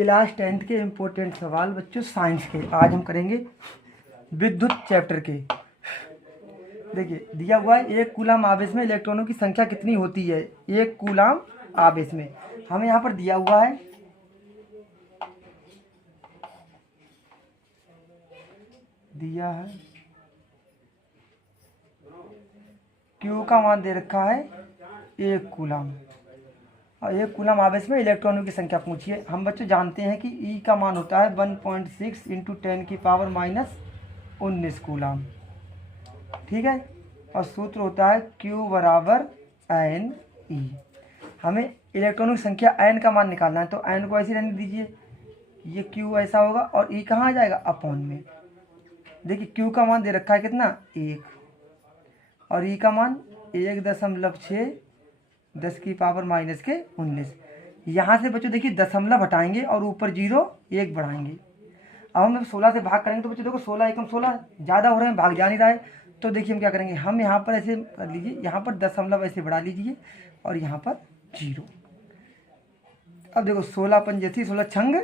Class 10th के important सवाल बच्चों साइंस के आज हम करेंगे विद्युत चैप्टर के। देखिए दिया हुआ है एक कूलाम आवेश में इलेक्ट्रॉनों की संख्या कितनी होती है। एक कूलाम आवेश में हमें यहाँ पर दिया हुआ है Q का मान दे रखा है एक कूलाम और एक कूलाम आवेश में इलेक्ट्रॉनों की संख्या पूछिए। हम बच्चों जानते हैं कि E का मान होता है 1.6 इंटू 10⁻⁻19 कूलाम, ठीक है। और सूत्र होता है Q बराबर n E। हमें इलेक्ट्रॉनों की संख्या n का मान निकालना है, तो n को ऐसे रहने दीजिए, ये Q ऐसा होगा और E कहाँ आ जाएगा अपॉन में। देखिए Q का मान दे रखा है कितना 1 और E का मान 1.6 10⁻⁻19। यहाँ से बच्चों देखिए दशमलव हटाएंगे और ऊपर 0 1 बढ़ाएंगे। अब हम 16 से भाग करेंगे तो बच्चों देखो 16 एकम 16 ज़्यादा हो रहे हैं, भाग जा नहीं रहा है। तो देखिए हम क्या करेंगे, हम यहाँ पर ऐसे कर लीजिए, यहाँ पर दशमलव ऐसे बढ़ा लीजिए और यहाँ पर 0। अब देखो 16 पंजे 16 छंग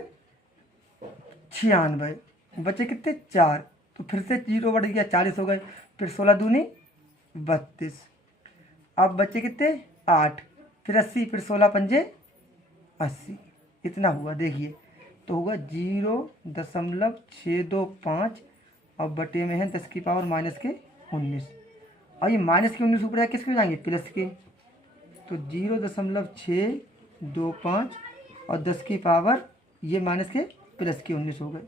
96, बच्चे कितने 4, तो फिर से 0 बढ़ गया 40 हो गए, फिर 16 दूनी 32। अब बच्चे कितने 8, फिर 80, फिर 16 पंजे 80, इतना हुआ। देखिए तो होगा 0.625 और बटे में है 10⁻⁻19 और ये -19 ऊपर है किसके हो जाएंगे प्लस के, तो 0.625 और 10 की पावर ये माइनस के प्लस के 19 हो गए।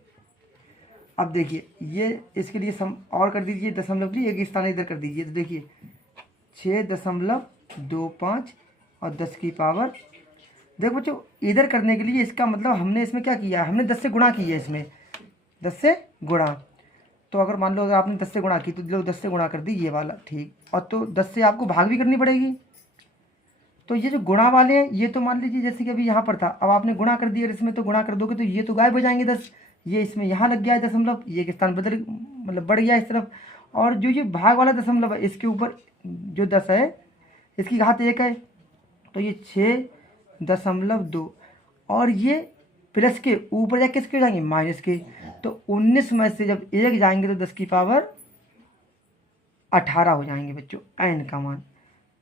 अब देखिए ये इसके लिए सम और कर दीजिए, दशमलव की एक स्थान इधर कर दीजिए, तो देखिए 6.25 और 10 की पावर, देखो बच्चों इधर करने के लिए इसका मतलब हमने इसमें क्या किया है, हमने 10 से गुणा की है, इसमें 10 से गुणा। तो अगर मान लो अगर आपने 10 से गुणा की तो लोग 10 से गुणा कर दी ये वाला, ठीक। और तो 10 से आपको भाग भी करनी पड़ेगी, तो ये जो गुणा वाले हैं ये तो मान लीजिए जैसे कि अभी यहाँ पर था, अब आपने गुणा कर दिया इसमें, तो गुणा कर दोगे तो ये तो गायब हो जाएंगे 10, ये इसमें यहाँ लग गया है दशमलव, ये एक स्थान बदल मतलब बढ़ गया इस तरफ। और जो ये भाग वाला दशमलव है इसके ऊपर जो 10 है इसकी घात 1 है, तो ये 6.2 और ये प्लस के ऊपर जाके किसके हो जाएंगे माइनस के, तो 19 में से जब 1 जाएंगे तो 10 की पावर 18 हो जाएंगे बच्चों n का मान।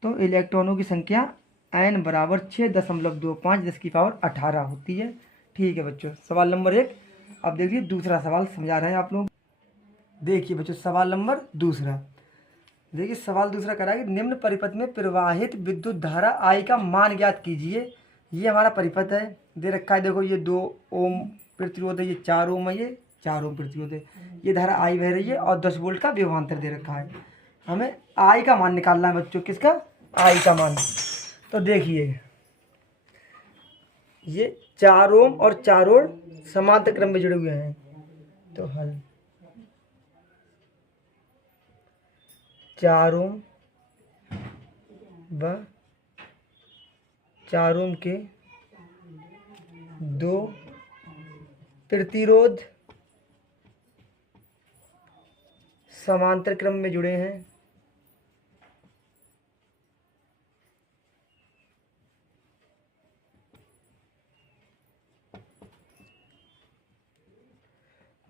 तो इलेक्ट्रॉनों की संख्या n बराबर 6.25 10 की पावर 18 होती है, ठीक है बच्चों। सवाल नंबर 1। अब देखिए दूसरा सवाल समझा रहे हैं आप लोग। देखिए बच्चों सवाल नंबर दूसरा, देखिए सवाल दूसरा करा है कि निम्न परिपथ में प्रवाहित विद्युत धारा I का मान ज्ञात कीजिए। ये हमारा परिपथ है, दे रखा है, देखो ये 2 ओम प्रतिरोध है, ये 4 ओम है, ये 4 ओम प्रतिरोध है, ये धारा I बह रही है और 10 वोल्ट का विभवांतर दे रखा है। हमें I का मान निकालना है बच्चों, किसका I का मान। तो देखिए ये 4 ओम और 4 ओम समांतर क्रम में जुड़े हुए हैं, तो हल 4 ओम व 4 ओम के 2 प्रतिरोध समांतर क्रम में जुड़े हैं।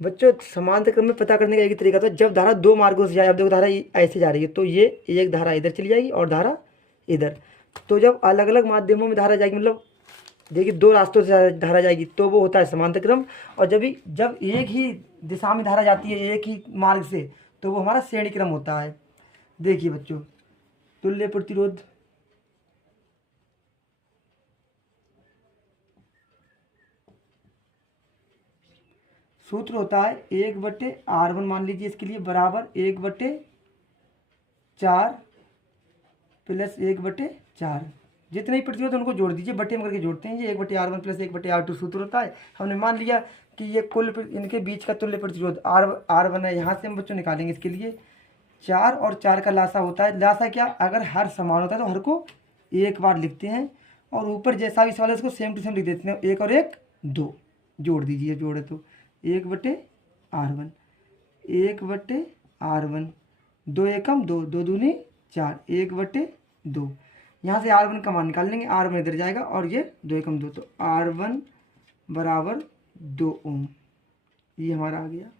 बच्चों समांतर क्रम में पता करने का एक तरीका था, जब धारा 2 मार्गों से जाए, अब देखो धारा ऐसे जा रही है तो ये एक धारा इधर चली जाएगी और धारा इधर, तो जब अलग अलग माध्यमों में धारा जाएगी, मतलब देखिए 2 रास्तों से धारा जाएगी तो वो होता है समांतर क्रम, और जब एक ही दिशा में धारा जाती है एक ही मार्ग से तो वो हमारा श्रेणी क्रम होता है। देखिए बच्चों तुल्य प्रतिरोध, सूत्र होता है 1/R1 मान लीजिए इसके लिए बराबर 1/4 प्लस 1/4, जितने ही प्रतिरोध उनको जोड़ दीजिए, बटे में करके जोड़ते हैं, ये 1/R1 प्लस 1/R2 सूत्र होता है। हमने मान लिया कि ये कुल इनके बीच का तुल्य प्रतिरोध R1 है, यहाँ से हम बच्चों निकालेंगे इसके लिए 4 और 4 का लासा होता है। लासा क्या, अगर हर समान होता है तो हर को एक बार लिखते हैं और ऊपर जैसा भी सवाल है उसको सेम टू सेम लिख देते हैं, 1 और 1 2 जोड़ दीजिए, जोड़े तो 1/R1 1/R1 2 एकम 2 2 दूनी 4 1/2, यहाँ से R1 का मान निकाल लेंगे, R1 इधर जाएगा और ये 2 एकम 2, तो R1 बराबर 2 ओम। ये हमारा आ गया।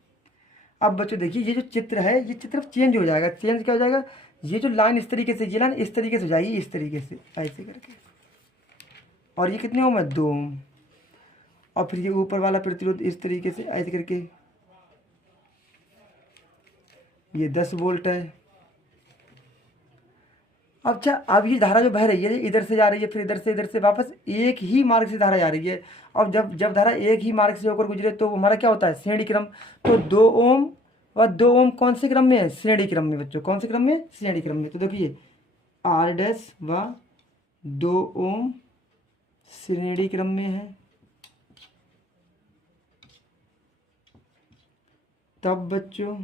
अब बच्चों देखिए ये जो चित्र है ये चित्र चेंज हो जाएगा। चेंज क्या हो जाएगा, ये जो लाइन इस तरीके से, ये लाइन इस तरीके से हो जाएगी, इस तरीके से ऐसे करके। और ये कितने ओम है, 2 ओम। और फिर ये ऊपर वाला प्रतिरोध इस तरीके से ऐसे करके, ये 10 वोल्ट है। अच्छा, अब ये धारा जो बह रही है इधर से जा रही है, फिर इधर से वापस एक ही मार्ग से धारा जा रही है। अब जब धारा एक ही मार्ग से होकर गुजरे तो हमारा क्या होता है, श्रेणी क्रम। तो 2 ओम व 2 ओम कौन से क्रम में है, श्रेणी क्रम में बच्चों। कौन से क्रम में, श्रेणी क्रम में। तो देखिए आर डैश व 2 ओम श्रेणी क्रम में है। तब बच्चों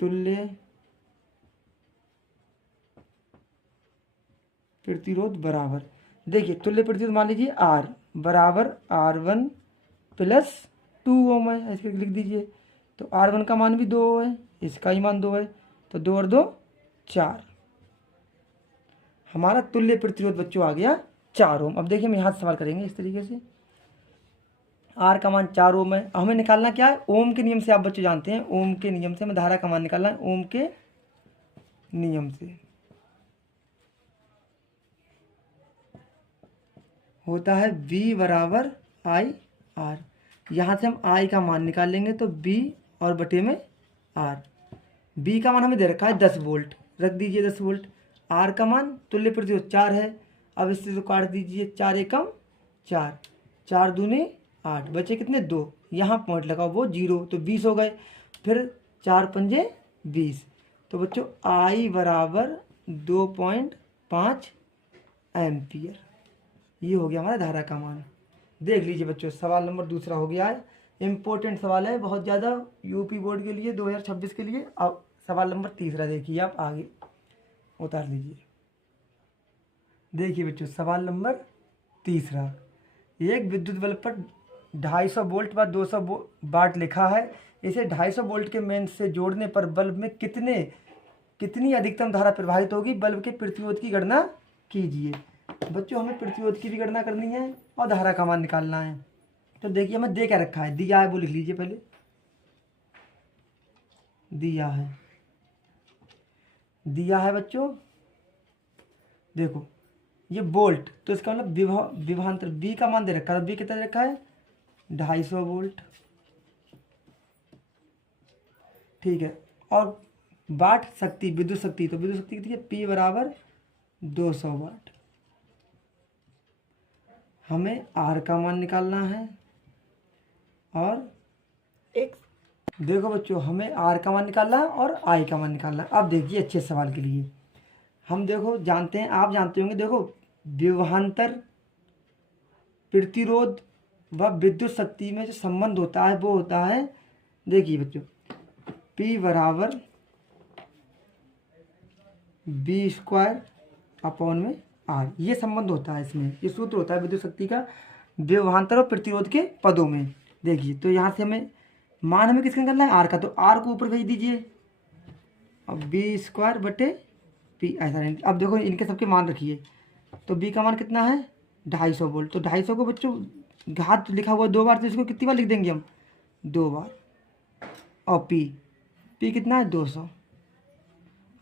तुल्य प्रतिरोध बराबर, देखिए तुल्य प्रतिरोध मान लीजिए R बराबर R1 प्लस 2 ओम है, ऐसे लिख दीजिए। तो R1 का मान भी 2 है, इसका ही मान 2 है, तो 2 और 2 4। हमारा तुल्य प्रतिरोध बच्चों आ गया 4 ओम। अब देखिए हम यहाँ से सवाल करेंगे इस तरीके से, R का मान 4 ओम है। हमें निकालना क्या है, ओम के नियम से। आप बच्चों जानते हैं ओम के नियम से हमें धारा का मान निकालना है, ओम के नियम से होता है V बराबर आई आर। यहाँ से हम I का मान निकाल लेंगे, तो B और बटे में R। B का मान हमें दे रखा है 10 वोल्ट, रख दीजिए 10 वोल्ट। R का मान तुल्य प्रतिरोध 4 है। अब इससे तो काट दीजिए, 4 एकम 4, 4 दूनी 8, बचे कितने 2। यहाँ पॉइंट लगाओ वो 0, तो 20 हो गए। फिर 4 पंजे 20। तो बच्चों I बराबर 2.5 एम्पियर। ये हो गया हमारा धारा का मान। देख लीजिए बच्चों सवाल नंबर दूसरा हो गया है। इम्पोर्टेंट सवाल है बहुत ज़्यादा यूपी बोर्ड के लिए 2026 के लिए। अब सवाल नंबर तीसरा देखिए, आप आगे उतार लीजिए। देखिए बच्चों सवाल नंबर तीसरा, एक विद्युत बल्ब पर 250 वोल्ट व 200 वाट लिखा है। इसे 250 वोल्ट के मेन से जोड़ने पर बल्ब में कितनी अधिकतम धारा प्रवाहित होगी। बल्ब के प्रतिरोध की गणना कीजिए। बच्चों हमें प्रतिरोध की भी गणना करनी है और धारा का मान निकालना है। तो देखिए हमें दे क्या रखा है, दिया है वो लिख लीजिए पहले। दिया है बच्चों, देखो ये वोल्ट, तो इसका मतलब विभवांतर बी का मान दे रखा है। बी कितना दे रखा है, 250 वोल्ट, ठीक है। और वाट शक्ति, विद्युत शक्ति, तो विद्युत शक्ति कितनी है, P बराबर 200 वाट। हमें R का मान निकालना है। और एक देखो बच्चों हमें R का मान निकालना है और I का मान निकालना है। अब देखिए अच्छे सवाल के लिए हम देखो जानते हैं, आप जानते होंगे, देखो विभवांतर प्रतिरोध व विद्युत शक्ति में जो संबंध होता है वो होता है, देखिए बच्चों P बराबर V² अपॉन में R। ये संबंध होता है इसमें, ये सूत्र होता है विद्युत शक्ति का विभवांतर और प्रतिरोध के पदों में। देखिए तो यहाँ से हमें मान हमें किसका निकालना है, R का, तो R को ऊपर भेज दीजिए। अब V² बटे P ऐसा नहीं। अब देखो इनके सबके मान रखिए, तो B का मान कितना है, 250 वोल्ट। तो 250 को बच्चों घात लिखा हुआ 2 बार, तो इसको कितनी बार लिख देंगे हम, 2 बार। और P कितना है, 200।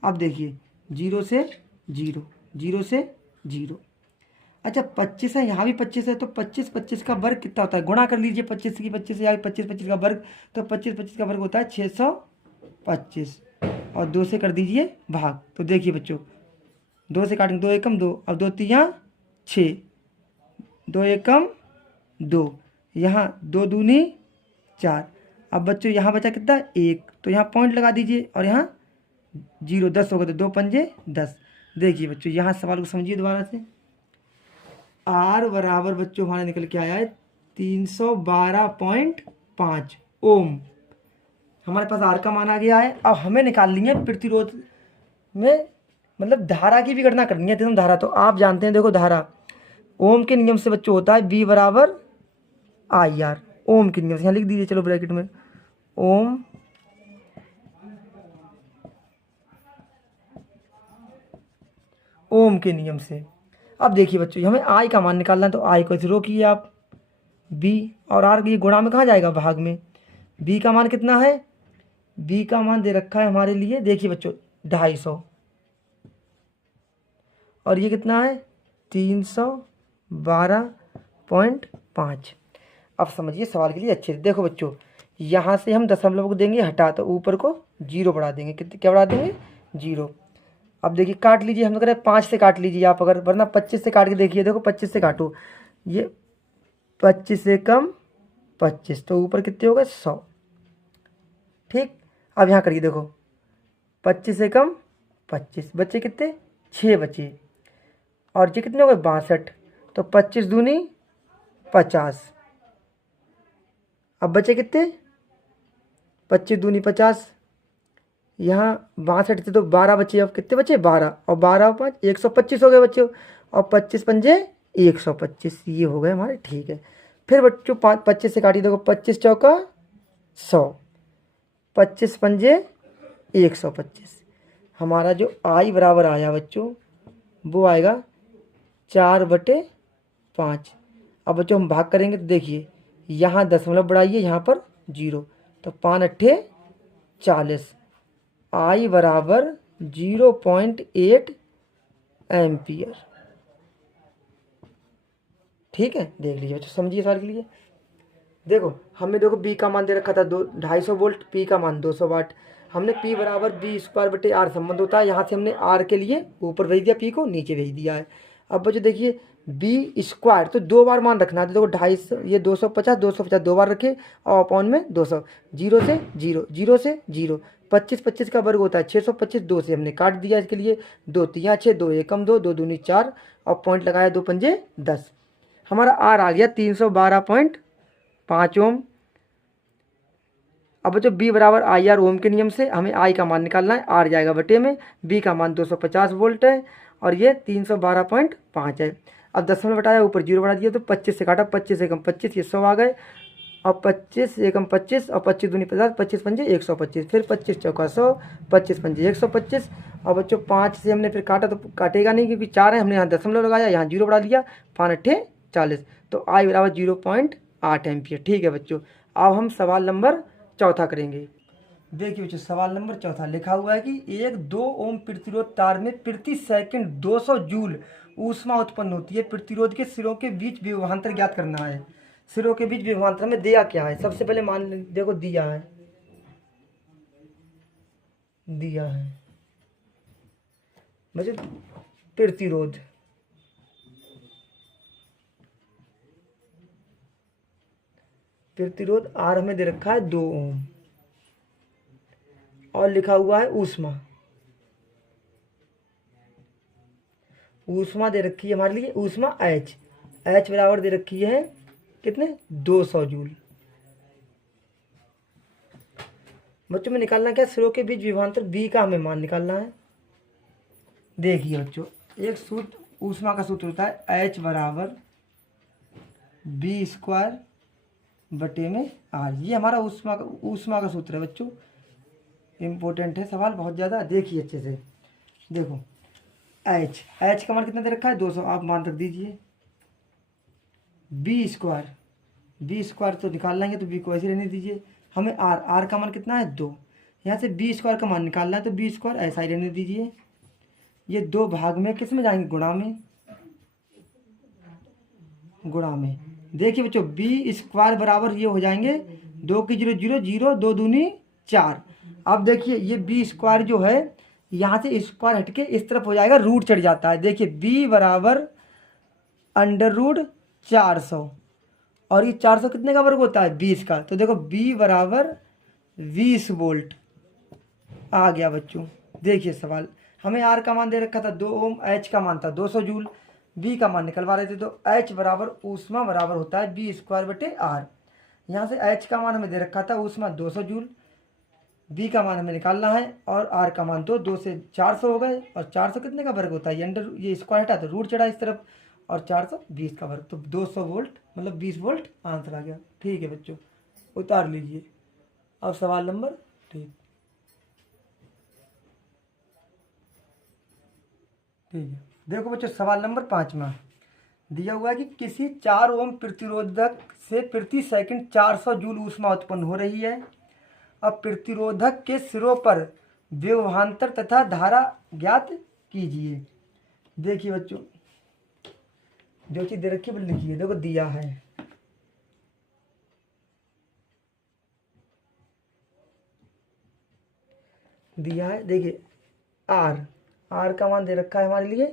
अब देखिए 0 से 0, 0 से 0। अच्छा 25 है, यहाँ भी 25 है, तो 25 का वर्ग कितना होता है, गुणा कर लीजिए 25 की 25 से, या 25 का वर्ग, तो 25 का वर्ग होता है 625। और 2 से कर दीजिए भाग। तो देखिए बच्चों 2 से काटेंगे, 2 एकम 2, अब 2 तिया 6, 2 एकम 2, यहाँ 2 दूनी 4। अब बच्चों यहाँ बचा कितना, 1, तो यहाँ पॉइंट लगा दीजिए और यहाँ 0, 10 हो गए, तो 2 पंजे 10। देखिए बच्चों यहाँ सवाल को समझिए दोबारा से। R बराबर बच्चों हमारा निकल के आया है 312.5 ओम। हमारे पास R का मान आ गया है। अब हमें निकालनी है प्रतिरोध में मतलब धारा की भी गणना करनी है, धारा। तो आप जानते हैं देखो धारा ओम के नियम से बच्चों होता है V बराबर IR। ओम के नियम से यहाँ लिख दीजिए, चलो ब्रैकेट में, ओम के नियम से। अब देखिए बच्चों, हमें आई का मान निकालना है, तो आई को ऐसे रोकिए आप, बी और आर, ये गुणा में कहाँ जाएगा, भाग में। बी का मान कितना है, बी का मान दे रखा है हमारे लिए, देखिए बच्चों 250, और ये कितना है 312.5। अब समझिए सवाल के लिए अच्छे से देखो बच्चों, यहाँ से हम दशमलव को देंगे हटा, तो ऊपर को जीरो बढ़ा देंगे, कितने क्या बढ़ा देंगे, जीरो। अब देखिए काट लीजिए, हम लोग कह रहे हैं 5 से काट लीजिए आप, अगर वरना 25 से काट के देखिए, देखो 25 से काटो, ये 25 से कम 25, तो ऊपर कितने हो गए 100। ठीक, अब यहाँ करिए देखो, 25 से कम 25, बच्चे कितने 6 बचे, और ये कितने हो गए 62, तो 25 दूनी 50। अब बचे कितने, 25 दूनी 50, यहाँ 62 थे तो 12 बचे, अब कितने बचे 12, और 12 और 5 125 हो गए बच्चों, और 25 पंजे 125, ये हो गए हमारे। ठीक है, फिर बच्चों 25 से काटिए, देखो 25 चौका 100, 25 पंजे 125, हमारा जो आई बराबर आया बच्चों वो आएगा 4/5। अब बच्चों हम भाग करेंगे, तो देखिए यहाँ दशमलव बढ़ाइए, यहाँ पर जीरो, तो 5 अट्ठे 40, आई बराबर 0.8 एम्पियर। ठीक है, देख लीजिए बच्चों, समझिए सवाल के लिए। देखो हमें, देखो बी का मान दे रखा था 250 वोल्ट, पी का मान 200 वाट, हमने पी बराबर B² संबंध होता है, यहाँ से हमने आर के लिए ऊपर भेज दिया, पी को नीचे भेज दिया है। अब बच्चों देखिए B², तो 2 बार मान रखना है, तो देखो 250, ये 250 2 बार रखे, और अपॉन में 200, 0 से 0, 0 से 0, 25 25 का वर्ग होता है 625, 2 से हमने काट दिया इसके लिए, 2 3 6, 2 एकम 2, 2 दूनी 4, और पॉइंट लगाया 2 पंजे 10, हमारा आर आ गया 312.5 ओम। अब बच्चों बी बराबर आई आर ओम के नियम से हमें आई का मान निकालना है, आर जाएगा बटे में, बी का मान 250 वोल्ट है, और ये 312.5 है। अब दशमलव बताया, ऊपर जीरो बढ़ा दिया, तो 25 से काटा, 25 एकम 25, ये 100 आ गए, और 25 एकम 25, और 25 दूनी 50, 25 पंजे 125, फिर 25 चौका 100, 25 पंजे 125, और बच्चों 5 से हमने फिर काटा, तो काटेगा नहीं क्योंकि 4 है, हमने यहाँ दशमलव लगाया, यहाँ जीरो बढ़ा दिया, 5 अट्ठे 40, तो आई बराबर 0.8 एम्पियर। ठीक है बच्चों, अब हम सवाल नंबर चौथा करेंगे। देखिए बच्चों, सवाल नंबर चौथा लिखा हुआ है कि एक 2 ओम प्रतिरोध तार में प्रति सेकंड 200 जूल ऊष्मा उत्पन्न होती है, प्रतिरोध के सिरों के बीच विभवांतर ज्ञात करना है। सिरों के बीच विभवांतर में दिया क्या है, सबसे पहले मान देखो, दिया है बच्चों प्रतिरोध आर हमें दे रखा है 2 ओम, और लिखा हुआ है ऊष्मा दे रखी है हमारे लिए, ऊष्मा एच बराबर दे रखी है कितने 200 जूल। बच्चों में निकालना क्या, सिरों के बीच विभवांतर बी का हमें मान निकालना है। देखिए बच्चों, एक सूत्र ऊष्मा का सूत्र होता है एच बराबर B² बटे में आर, ये हमारा ऊष्मा का सूत्र है बच्चों, इम्पोर्टेंट है सवाल बहुत ज़्यादा, देखिए अच्छे से। देखो एच का मान कितना दे रखा है 200, आप मान रख दीजिए, B² तो निकाल लेंगे, तो बी को ऐसे रहने दीजिए, हमें आर का मान कितना है 2, यहाँ से B² का मान निकालना है, तो B² ऐसा ही रहने दीजिए, ये 2 भाग में किस में जाएंगे, गुणा में। देखिए बच्चों B² बराबर ये हो जाएंगे 2 की 0 0 0, 2 दूनी 4। अब देखिए ये B² जो है यहाँ से स्क्वायर हटके इस तरफ हो जाएगा, रूट चढ़ जाता है। देखिए B बराबर √400, और ये 400 कितने का वर्ग होता है 20 का, तो देखो B बराबर 20 वोल्ट आ गया बच्चों। देखिए सवाल, हमें आर का मान दे रखा था 2 ओम, एच का मान था 200 जूल, बी का मान निकलवा रहे थे, तो एच बराबर ऊष्मा बराबर होता है B² बटे आर। यहाँ से एच का मान हमें दे रखा था ऊष्मा 200 जूल, बी का मान हमें निकालना है, और आर का मान 2 से 400 हो गए, और 400 कितने का वर्ग होता है, ये स्क्वायर हटा तो रूट चढ़ा इस तरफ, और 420 का वर्ग, तो 200 वोल्ट मतलब 20 वोल्ट आंसर आ गया। ठीक है बच्चों, उतार लीजिए। अब सवाल नंबर ठीक है। देखो बच्चों सवाल नंबर 5वां दिया हुआ है कि किसी 4 ओम प्रतिरोधक से प्रति सेकंड 400 जूल ऊष्मा उत्पन्न हो रही है। अब प्रतिरोधक के सिरों पर विभवांतर तथा धारा ज्ञात कीजिए। देखिए बच्चों जो चीज दे रखी है लिखिए। देखो दिया है देखिए आर का मान दे रखा है हमारे लिए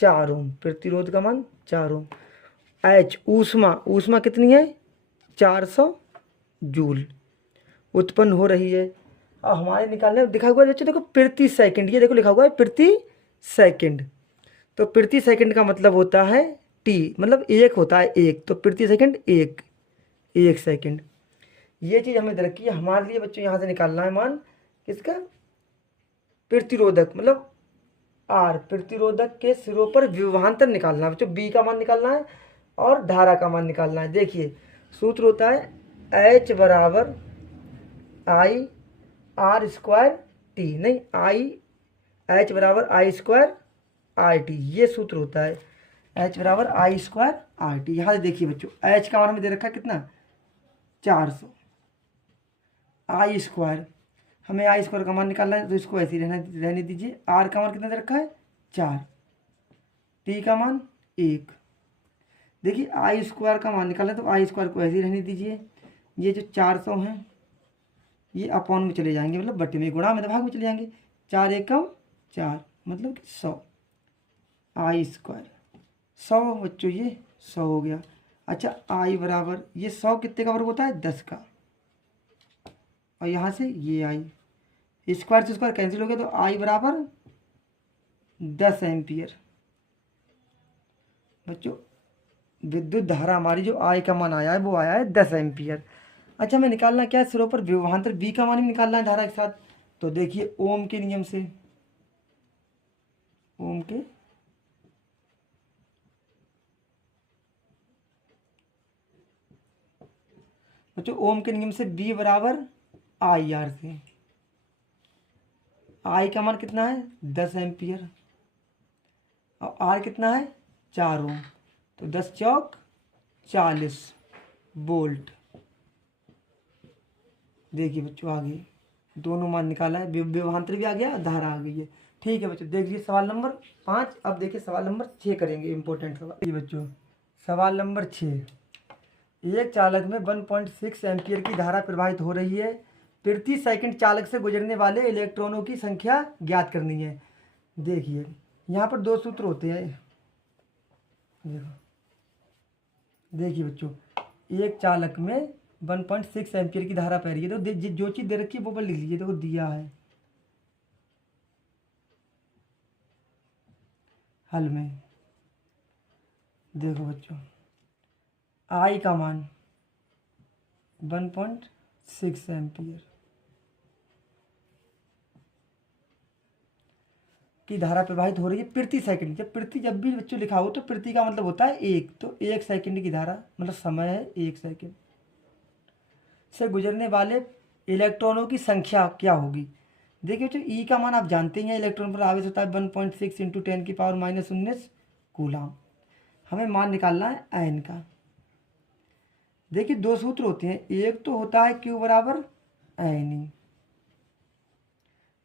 4 ओम, प्रतिरोध का मान 4 ओम। एच ऊष्मा कितनी है 400 जूल उत्पन्न हो रही है। और हमारे निकालने दिखा हुआ है बच्चों देखो प्रति सेकंड, ये देखो लिखा हुआ है प्रति सेकंड। तो प्रति सेकंड का मतलब होता है टी, मतलब एक होता है एक, तो प्रति सेकंड एक सेकंड। ये चीज़ हमें दे रखी है हमारे लिए बच्चों। यहाँ से निकालना है मान किसका प्रतिरोधक, मतलब आर प्रतिरोधक के सिरों पर विभवांतर निकालना है बच्चों। बी का मान निकालना है और धारा का मान निकालना है। देखिए सूत्र होता है एच बराबर आई आर स्क्वायर टी, नहीं आई एच बराबर आई स्क्वायर आर टी, ये सूत्र होता है एच बराबर आई स्क्वायर आर टी। यहाँ से देखिए बच्चों एच का मान हमें दे रखा है कितना 400, आई स्क्वायर हमें आई स्क्वायर का मान निकालना है तो इसको ऐसे ही रहने दीजिए। आर का मान कितना दे रखा है 4, टी का मान 1। देखिए आई स्क्वायर का मान निकालना है तो आई स्क्वायर को ऐसे ही रहने दीजिए। ये जो 400 हैं ये अपॉन में चले जाएंगे, मतलब बटे में, गुणा में तो भाग में चले जाएंगे। 4 एकम 4 मतलब 100 आई स्क्वायर 100 बच्चों, ये 100 हो गया। अच्छा आई बराबर ये 100 कितने का वर्ग होता है 10 का, और यहाँ से ये आई स्क्वायर से स्क्वायर कैंसिल हो गया तो आई बराबर 10 एम्पियर। बच्चों विद्युत धारा हमारी जो आई का मान आया है वो आया है 10 एम्पियर। अच्छा हमें निकालना क्या है सिरों पर विभवांतर बी का मान भी निकालना है धारा के साथ। तो देखिए ओम के नियम से, ओम के बच्चों ओम के नियम से बी बराबर आई आर से, आई का मान कितना है 10 एम्पियर और आर कितना है 4 ओम, तो 10 चौक 40 वोल्ट। देखिए बच्चों आगे दोनों मान निकाला है, विभवांतर भी आ गया, धारा आ गई है। ठीक है बच्चों देख लीजिए सवाल नंबर 5। अब देखिए सवाल नंबर 6 करेंगे, इंपॉर्टेंट सवाल। ये बच्चों सवाल नंबर 6, एक चालक में 1.6 एम्पियर की धारा प्रवाहित हो रही है। प्रति सेकंड चालक से गुजरने वाले इलेक्ट्रॉनों की संख्या ज्ञात करनी है। देखिए यहाँ पर 2 सूत्र होते हैं। देखिए बच्चों एक चालक में 1.6 एम्पियर की धारा बह रही है, तो जो चीज़ दे रखी है वो पर लिख लीजिए। देखो दिया है हल में, देखो बच्चों आई का मान 1.6 एम्पियर की धारा प्रवाहित हो रही है प्रति सेकंड। जब भी बच्चों लिखा हो तो प्रति का मतलब होता है एक, तो 1 सेकंड की धारा मतलब समय है 1 सेकंड से गुजरने वाले इलेक्ट्रॉनों की संख्या क्या होगी। देखिए बच्चों ई का मान आप जानते हैं, इलेक्ट्रॉन पर आवेश होता है 1.6 इंटू 10 की पावर -19 कूलाम। हमें मान निकालना है एन का। देखिए 2 सूत्र होते हैं, एक तो होता है क्यू बराबर एन ई,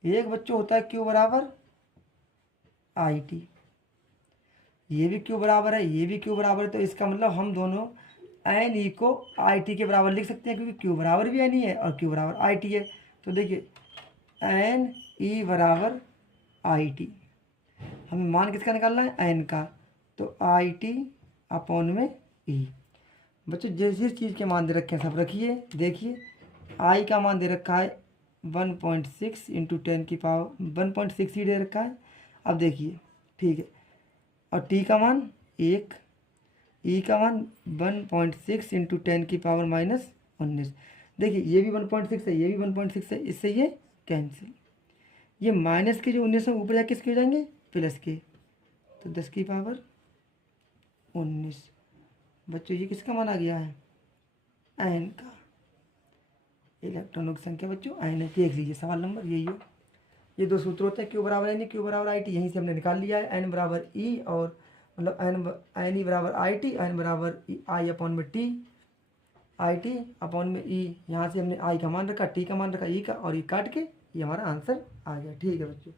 एक बच्चों होता है क्यू बराबर आई टी। ये भी क्यू बराबर है, ये भी क्यू बराबर है, तो इसका मतलब हम दोनों एन ई को आई टी के बराबर लिख सकते हैं, क्योंकि क्यू बराबर भी एन ई है और क्यू बराबर आई टी है। तो देखिए एन ई बराबर आई टी, हमें मान किसका निकालना है एन का, तो आई टी अपॉन में ई। बच्चों जिस जिस चीज़ के मान दे रखे हैं सब रखिए। देखिए आई का मान दे रखा है 1.6 इंटू 10 की पावर 1.6 ही दे रखा है। अब देखिए ठीक है, और टी का मान 1, ई का मान 1.6 इंटू 10 की पावर -19। देखिए ये भी 1.6 है, ये भी 1.6 है, इससे ये कैंसिल। ये माइनस के जो 19 है ऊपर जाके किसके हो जाएंगे प्लस के, तो 10 की पावर 19। बच्चों ये किसका मान आ गया है एन का, इलेक्ट्रॉनों की संख्या बच्चों एन है। देख लीजिए सवाल नंबर यही हो, ये दो सूत्र होते हैं, क्यू बराबर एन ई, क्यू बराबर आई टी, यहीं से हमने निकाल लिया है। एन बराबर ई और मतलब एन ई बराबर आई टी, एन बराबर आई अपॉन में टी, आई टी अपॉन में ई, यहाँ से हमने आई का मान रखा, टी का मान रखा, ई का, और ई काट के ये हमारा आंसर आ गया। ठीक है बच्चों।